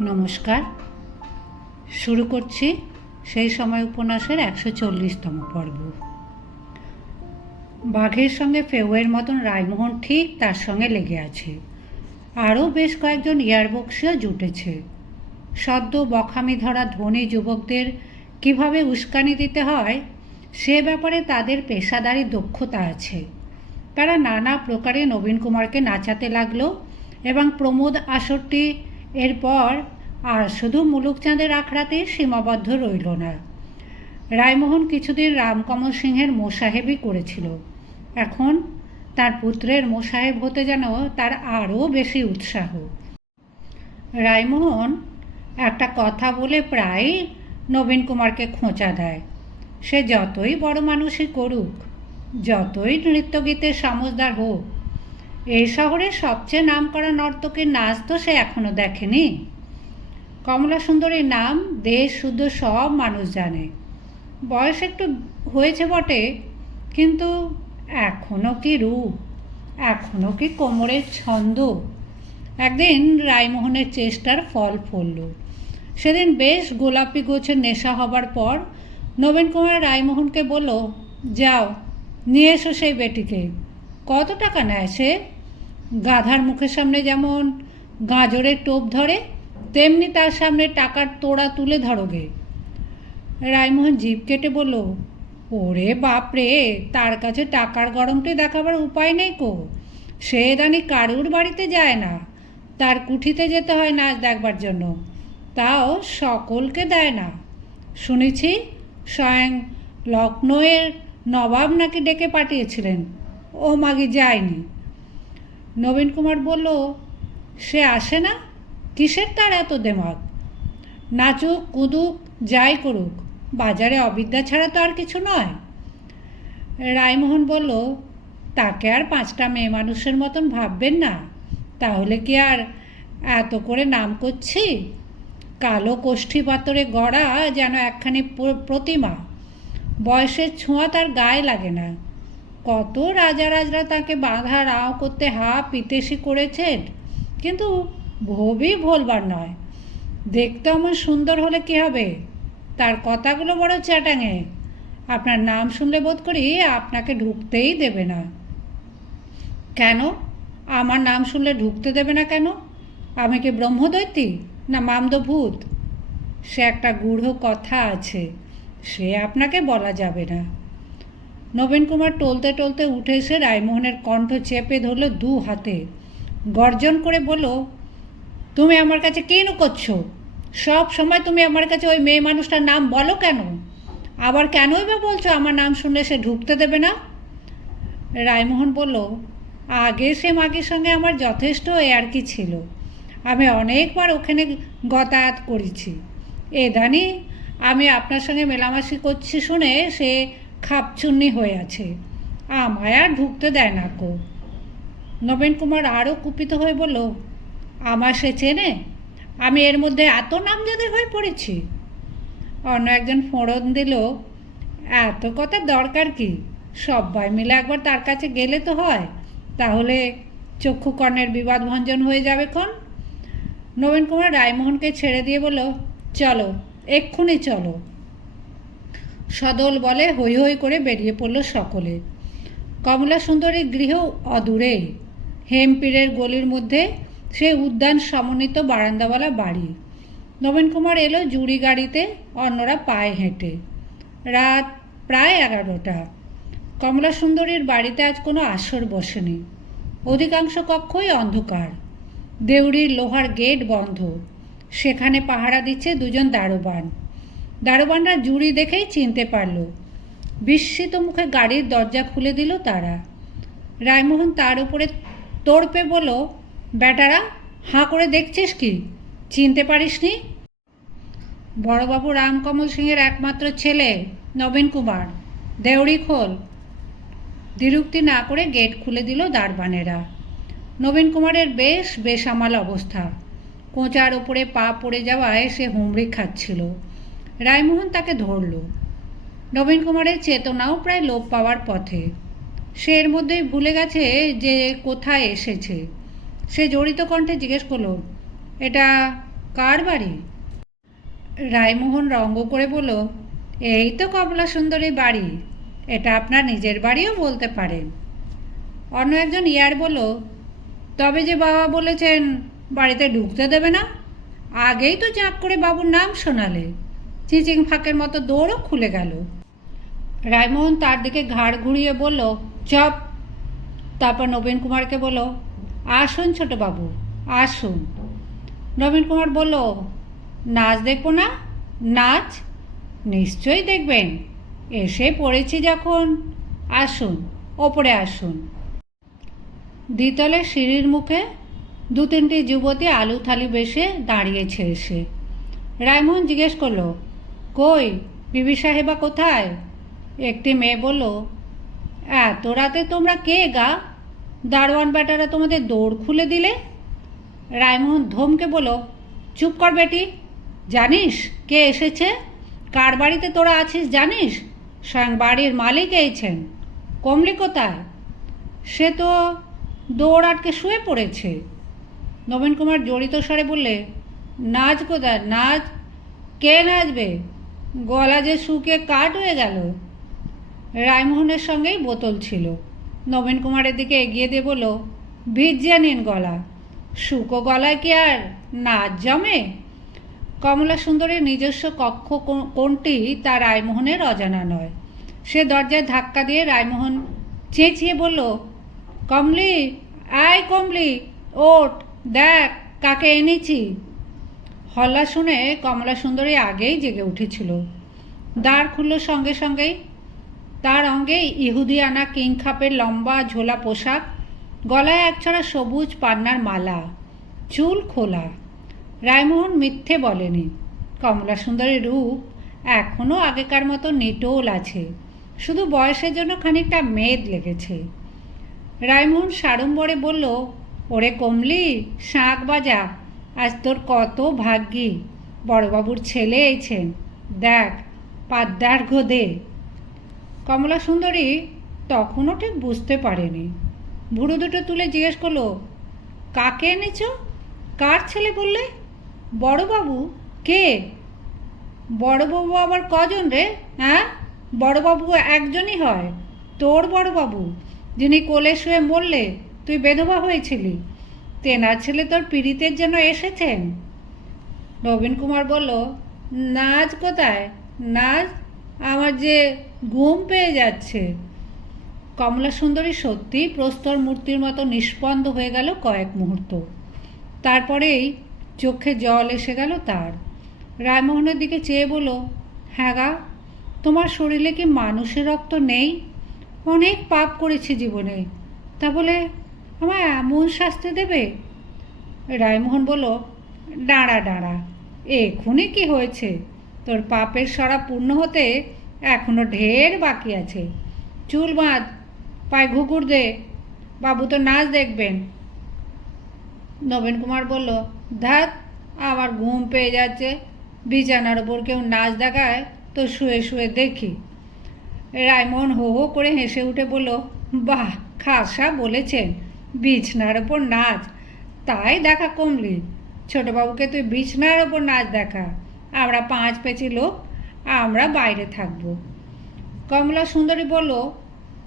নমস্কার। শুরু করছি সেই সময় উপন্যাসের একশো চল্লিশতম পর্ব। বাঘের সঙ্গে ফেউয়ের মতন রায়মোহন ঠিক তার সঙ্গে লেগে আছে। আরও বেশ কয়েকজন ইয়ারবক্সিও জুটেছে। সদ্য বখামি ধরা ধনী যুবকদের কীভাবে উস্কানি দিতে হয়, সে ব্যাপারে তাদের পেশাদারি দক্ষতা আছে। তারা নানা প্রকারে নবীন কুমারকে নাচাতে লাগল এবং প্রমোদ আসরটি এরপর আর শুধু মুলুকচাঁদের আখড়াতে সীমাবদ্ধ রইল না। রায়মোহন কিছুদিন রামকমল সিংহের মোসাহেবই করেছিল। এখন তার পুত্রের মোসাহেব হতে যেন তার আরও বেশি উৎসাহ। রায়মোহন একটা কথা বলে প্রায় নবীন কুমারকে খোঁচা দেয়। সে যতই বড় মানুষই করুক, যতই নৃত্যগীতে সমজদার হোক এই শহরে সবচেয়ে নাম করা নর্তকীর নাচ তো সে এখনও দেখেনি। কমলা সুন্দরীর নাম দেশ, শুদ্ধ সব মানুষ জানে। বয়স একটু হয়েছে বটে, কিন্তু এখনও কি রূপ এখনও কি কোমরের ছন্দ। একদিন রায়মোহনের চেষ্টার ফল ফলল। সেদিন বেশ গোলাপি গোছের নেশা হবার পর নবীন কুমার রায়মোহনকে বলল, যাও, নিয়ে এসো সেই বেটিকে। কত টাকা নেয় সে? গাধার মুখের সামনে যেমন গাজরের টোপ ধরে, তেমনি তার সামনে টাকার তোড়া তুলে ধরোগে রায়মোহন জিভ কেটে বলল, ওরে বাপরে, তার কাছে টাকার গরমটি দেখাবার উপায় নেই কো। সে দানি কারুর বাড়িতে যায় না। তার কুঠিতে যেতে হয় নাচ দেখবার জন্য। তাও সকলকে দেয় না। শুনেছি স্বয়ং লখনৌয়ের নবাব নাকি ডেকে পাঠিয়েছিলেন। ও মাগি যায়নি। নবীন কুমার বলল, সে আসে না? কিসের তার এত দেমাগ? নাচুক, কুদুক, যাই করুক, বাজারে অবিদ্যা ছাড়া তো আর কিছু নয়? রায়মোহন বলল, তাকে আর পাঁচটা মেয়ে মানুষের মতন ভাববেন না। তাহলে কি আর এত করে নাম করছি? কালো কোষ্ঠী পাথরে গড়া যেন একখানি প্রতিমা বয়সের ছোঁয়া তার গায়ে লাগে না। কত রাজারাজরা তাকে বাঁধা রাও করতে হা পিতেশি করেছেন। কিন্তু ভবি ভোলবার নয়। দেখতে আমার সুন্দর হলে কি হবে? তার কথাগুলো বড় চ্যাটাঙে। আপনার নাম শুনলে বোধ করি আপনাকে ঢুকতেই দেবে না। কেন? আমার নাম শুনলে ঢুকতে দেবে না কেন? আমি কি ব্রহ্মদৈত্যী না মামদভূত? সে একটা গূঢ় কথা আছে। সে আপনাকে বলা যাবে না। নবীন কুমার টলতে টলতে উঠে এসে রায়মোহনের কণ্ঠ চেপে ধরল দু হাতে। গর্জন করে বলল, তুমি আমার কাছে কেন করছ সব সময় তুমি আমার কাছে ওই মেয়ে মানুষটার নাম বলো কেন? আবার কেনই বা বলছো আমার নাম শুনলে সে ঢুকতে দেবে না? রায়মোহন বলল, আগে সে মাগির সঙ্গে আমার যথেষ্ট আর কি ছিল। আমি অনেকবার ওখানে গতায়াত করেছি। এদানি আমি আপনার সঙ্গে মেলামেশি করছি শুনে সে খাপচুন্নি হয়ে আছে। আমায় আর ঢুকতে দেয় না কো। নবীন কুমার আরও কুপিত হয়ে বলল আমার সে চেনে? আমি এর মধ্যে এত নামজাদের হয়ে পড়েছি? অন্য একজন ফোড়ন দিল, এত কথা দরকার কি? সবাই মিলে একবার তার কাছে গেলে তো হয়। তাহলে চক্ষুকর্ণের বিবাদ ভঞ্জন হয়ে যাবে ক্ষণ? নবীন কুমার রায়মোহনকে ছেড়ে দিয়ে বলল, চলো, এক্ষুনি চলো। সদল বলে হৈ হৈ করে বেরিয়ে পড়ল সকলে। কমলা সুন্দরীর গৃহ অদূরে। হেমপীরের গলির মধ্যে সে উদ্যান সমন্বিত বারান্দাওয়ালা বাড়ি। নবীন কুমার এলো জুড়ি গাড়িতে, অন্যরা পায়ে হেঁটে। রাত প্রায় এগারোটা। কমলা সুন্দরীর বাড়িতে আজ কোনো আসর বসেনি। অধিকাংশ কক্ষই অন্ধকার। দেউড়ির লোহার গেট বন্ধ। সেখানে পাহারা দিচ্ছে দুজন দারোবান দারোবানরা জুড়ি দেখেই চিনতে পারল। বিস্মিত মুখে গাড়ির দরজা খুলে দিল তারা। রায়মোহন তার উপরে তোড়পে বলল বেটারা হাঁ করে দেখছিস কি? চিনতে পারিসনি? বড়বাবু রামকমল সিংয়ের একমাত্র ছেলে, নবীন কুমার, দেউড়ি খোল। দ্বিরুক্তি না করে গেট খুলে দিল দারবানেরা নবীন কুমারের বেশ বেসামাল অবস্থা। কোঁচার উপরে পা পড়ে যাওয়ায় সে হুমড়ি খাচ্ছিল। রায়মোহন তাকে ধরল। নবীন কুমারের চেতনাও প্রায় লোপ পাওয়ার পথে। সে এর মধ্যেই ভুলে গেছে যে কোথায় এসেছে। সে জড়িত কণ্ঠে জিজ্ঞেস করল, এটা কার বাড়ি? রায়মোহন রঙ্গ করে বলল, এই তো কমলা সুন্দরী বাড়ি। এটা আপনার নিজের বাড়িও বলতে পারেন অন্য একজন ইয়ার বলল, তবে যে বাবা বলেছেন বাড়িতে ঢুকতে দেবে না, আগেই তো জাঁক করে বাবুর নাম শোনালে। চিচিং ফাঁকের মতো দৌড়ও খুলে গেল। রায়মোহন তার দিকে ঘাড় ঘুরিয়ে বলল, চপ। তারপর নবীন কুমারকে বলল, আসুন ছোটবাবু, আসুন। নবীন কুমার বলল, নাচ দেখব না? নাচ? নিশ্চয়ই দেখবেন। এসে পড়েছি যখন। আসুন, ওপরে আসুন। দ্বিতলে সিঁড়ির মুখে দু তিনটি যুবতী আলু থালি বেশে দাঁড়িয়েছে এসে। রায়মোহন জিজ্ঞেস করল কই? বিবি সাহেবা কোথায়? একটি মেয়ে বলল, এত রাতে তোমরা কে গা? দারোয়ান বেটারা তোমাদের দৌড় খুলে দিলে? রায়মোহন ধমকে বলল, চুপ কর বেটি। জানিস কে এসেছে? কার বাড়িতে তোরা আছিস জানিস? স্বয়ং বাড়ির মালিক এইছেন। কমলি কোথায়? সে তো দৌড় আটকে শুয়ে পড়েছে। নবীন কুমার জড়িত স্বরে বললে নাচ কোথায়? নাচ কে নাচবে গলা যে শুকিয়ে কাঠ হয়ে গেল। রায়মোহনের সঙ্গেই বোতল ছিল। নবীন কুমারের দিকে এগিয়ে দিয়ে বলল ভিজিয়ে নিন গলা। শুকো গলায় কি আর নাচ জমে? কমলা সুন্দরীর নিজস্ব কক্ষ কোনটি তা রায়মোহনের অজানা নয়। সে দরজায় ধাক্কা দিয়ে রায়মোহন চেঁচিয়ে বলল, কমলি, আয় কমলি ওট দেখ কাকে এনেছি। হল্লা শুনে কমলা সুন্দরী আগেই জেগে উঠেছিল। দ্বার খুলল সঙ্গে সঙ্গেই। তার অঙ্গে ইহুদি আনা কিংখাপের লম্বা ঝোলা পোশাক, গলায় একছড়া সবুজ পান্নার মালা, চুল খোলা। রায়মোহন মিথ্যে বলেনি। কমলা সুন্দরীর রূপ এখনও আগেকার মতো নিটোল আছে। শুধু বয়সের জন্য খানিকটা মেদ লেগেছে। রায়মোহন সাড়ম্বরে বলল, ওরে কমলি, শাঁখ বাজা আজ তোর কত ভাগ্যি, বড়বাবুর ছেলে এইছেন দেখ, পাদ্দার ঘোদে কমলা সুন্দরী তখনও ঠিক বুঝতে পারেনি। ভুরু দুটো তুলে জিজ্ঞেস করল, কাকে এনেছ? কার ছেলে বললে? বড়বাবু? কে? বড়বাবু আবার কজন রে হ্যাঁ? বড়বাবু একজনই হয়। তোর বড়বাবু, যিনি কোলে শুয়ে মরলে তুই বেধবা হয়েছিলি। তেনার ছেলে তোর পীড়িতের জন্য এসেছেন? নবীন কুমার বলল নাচ কোথায়? নাচ আমার যে ঘুম পেয়ে যাচ্ছে। কমলা সুন্দরী সত্যি প্রস্তর মূর্তির মতো নিষ্পন্দ হয়ে গেল কয়েক মুহূর্ত। তারপরেই চোখে জল এসে গেল তার। রায়মোহনের দিকে চেয়ে বলল হ্যাঁ গা, তোমার শরীরে কি মানুষের রক্ত নেই? অনেক পাপ করেছি জীবনে। তা বলে আমায় এমন শাস্তি দেবে? রায়মোহন বলল, দাঁড়া দাঁড়া এক্ষুনি কি হয়েছে? তোর পাপের সরা পূর্ণ হতে এখনও ঢের বাকি আছে। চুল বাঁধ, পায়ে ঘুঘুর দে, বাবু তো নাচ দেখবেন। নবীন কুমার বলল ধাত আমার ঘুম পেয়ে যাচ্ছে। বিছানার ওপর কেউ নাচ দেখায় তো শুয়ে শুয়ে দেখি। রায়মোহন হো হো করে হেসে উঠে বলল, বাহ, খাসা বলেছেন। বিছনার ওপর নাচ। তাই দেখা কমলি। ছোটবাবুকে তুই বিছনার ওপর নাচ দেখা। আমরা পাঁচ পেঁচি লোক, আমরা বাইরে থাকব। কমলা সুন্দরী বলল,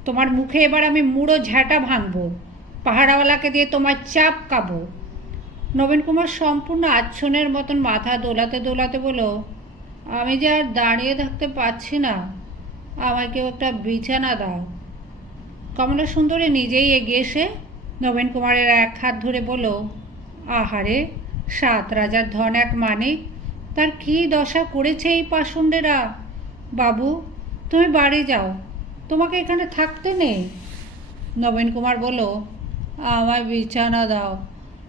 তোমার মুখে এবার আমি মুড়ো ঝাঁটা ভাঙবো। পাহাড়াওয়ালাকে দিয়ে তোমার চাপ কাবো। নবীন কুমার সম্পূর্ণ আচ্ছনের মতন মাথা দোলাতে দোলাতে বলল, আমি যে আর দাঁড়িয়ে থাকতে পারছি না। আমায় কেউ একটা বিছানা দাও। কমলা সুন্দরী নিজেই এগিয়ে এসে নবীন কুমারের এক হাত ধরে বলল, আহারে, সাত রাজার ধন এক মানে? তার কী দশা করেছে এই পাষণ্ডেরা? বাবু, তুমি বাড়ি যাও, তোমাকে এখানে থাকতে নেই। নবীন কুমার বলল, আমায় বিছানা দাও,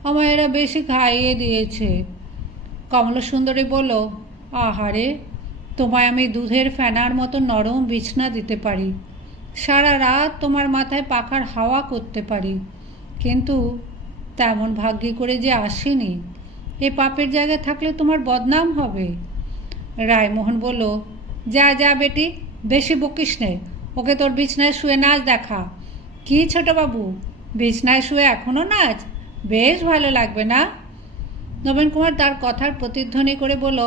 আমায় এরা বেশি খাইয়ে দিয়েছে। কমলা সুন্দরী বলল, আহারে, তোমায় আমি দুধের ফেনার মতো নরম বিছনা দিতে পারি। সারা রাত তোমার মাথায় পাখার হাওয়া করতে পারি। কিন্তু তেমন ভাগ্যি করে যে আসেনি। এ পাপের জায়গায় থাকলে তোমার বদনাম হবে। রায়মোহন বলল, যা যা বেটি, বেশি বকিস নে। ওকে তোর বিছনায় শুয়ে নাচ দেখা। কি ছোটবাবু? বিছনায় শুয়ে এখনও নাচ? বেশ ভালো লাগবে না? নবীন কুমার তার কথার প্রতিধ্বনি করে বলল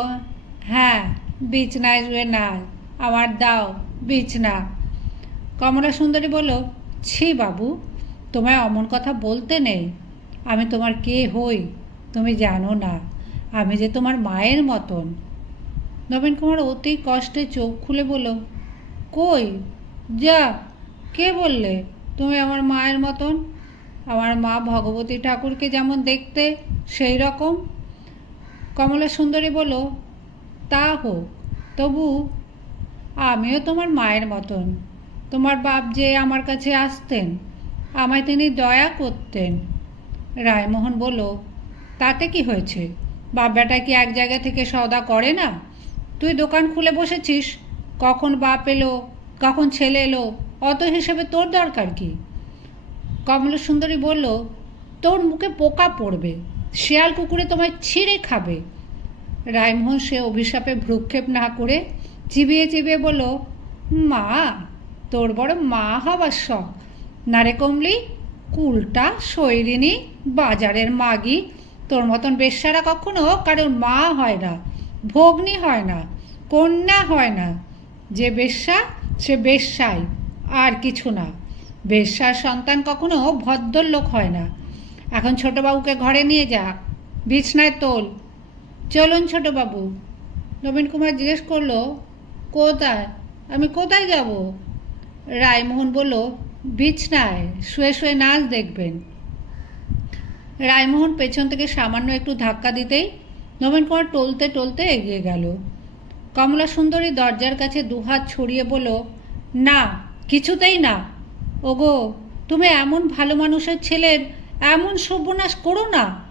হ্যাঁ বিছনায় শুয়ে নাচ। আমার দাও, বিছনা। কমলা সুন্দরী বলল, ছি বাবু তোমায় অমন কথা বলতে নেই। আমি তোমার কে হই, তুমি জানো না। আমি যে তোমার মায়ের মতন। নবীন কুমার অতি কষ্টে চোখ খুলে বলল, কই? যা, কে বললে? তুমি আমার মায়ের মতন? আমার মা ভগবতী ঠাকুরকে যেমন দেখতে সেই রকম? কমলা সুন্দরী বলল, তা হোক, তবু আমিও তোমার মায়ের মতন। তোমার বাপ যে আমার কাছে আসতেন আমায় তিনি দয়া করতেন। রায়মোহন বলল, তাতে কি হয়েছে? বাপ বেটা কি এক জায়গা থেকে সওদা করে না? তুই দোকান খুলে বসেছিস। কখন বাপ এলো? কখন ছেলে এলো? অত হিসেবে তোর দরকার কি? কমলা সুন্দরী বলল, তোর মুখে পোকা পড়বে। শেয়াল কুকুরে তোমায় ছিঁড়ে খাবে। রায়মোহন সে অভিশাপে ভ্রুক্ষেপ না করে চিবিয়ে চিবিয়ে বলল, মা, তোর বড় মা হবার শখ। না রে কমলি কুলটা শৈরিনী বাজারের মাগি, তোর মতন বেশ্যারা কখনো কারোর মা হয় না, ভগ্নী হয় না, কন্যা হয় না। যে বেশ্যা, সে বেশ্যাই, আর কিছু না। বেশ্যার সন্তান কখনো ভদ্রলোক হয় না। এখন ছোটবাবুকে ঘরে নিয়ে যা, বিছনায় তোল। চলুন ছোটবাবু। নবীন কুমার জিজ্ঞেস করল, কোথায়? আমি কোথায় যাব? রায়মোহন বলল বিছনায় শুয়ে শুয়ে নাচ দেখবেন। রায়মোহন পেছন থেকে সামান্য একটু ধাক্কা দিতেই নবীন কুমার টলতে টলতে এগিয়ে গেল। কমলা সুন্দরী দরজার কাছে দুহাত ছড়িয়ে বলল, না, কিছুতেই না। ওগো, তুমি এমন ভালো মানুষের ছেলের এমন সর্বনাশ করো না।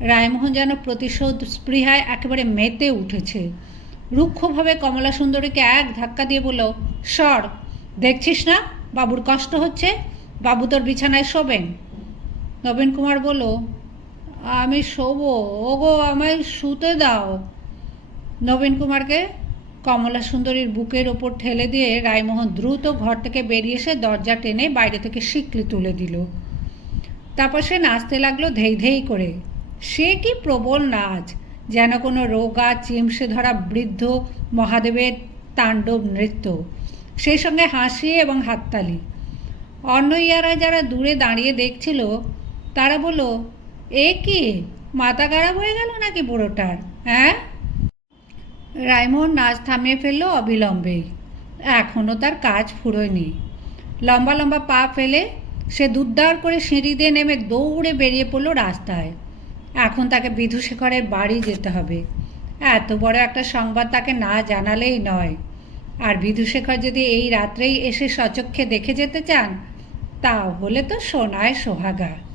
রায়মোহন যেন প্রতিশোধ স্পৃহায় একেবারে মেতে উঠেছে। রুক্ষভাবে কমলা সুন্দরীকে এক ধাক্কা দিয়ে বলল, সর, দেখছিস না? বাবুর কষ্ট হচ্ছে, বাবু তোর বিছানায় শোবেন। নবীন কুমার বলল, আমি শোবো, ওগো, আমায় শুতে দাও। নবীন কুমারকে কমলা সুন্দরীর বুকের ওপর ঠেলে দিয়ে রায়মোহন দ্রুত ঘর থেকে বেরিয়ে এসে দরজা টেনে বাইরে থেকে শিকলি তুলে দিল। তারপর সে নাচতে লাগল ধেই ধেই করে। সে কি প্রবল নাচ, যেন কোনো রোগা, চিমসে ধরা বৃদ্ধ মহাদেবের তাণ্ডব নৃত্য। সেই সঙ্গে হাসি এবং হাততালি। অন্য ইয়ারা যারা দূরে দাঁড়িয়ে দেখছিল, তারা বলল, এ কি? মাথা খারাপ হয়ে গেল নাকি বুড়োটার হ্যাঁ? রায়মোহন নাচ থামিয়ে ফেলল অবিলম্বেই এখনও তার কাজ ফুরোয়নি। লম্বা লম্বা পা ফেলে সে দুদ্দার করে সিঁড়ি দিয়ে নেমে দৌড়ে বেরিয়ে পড়ল রাস্তায়। এখন তাকে বিধুশেখরের বাড়ি যেতে হবে। এত বড় একটা সংবাদ তাকে না জানালেই নয়। আর বিধুশেখর যদি এই রাত্রেই এসে সচক্ষে দেখে যেতে চান তাহলে তো সোনায় সোহাগা।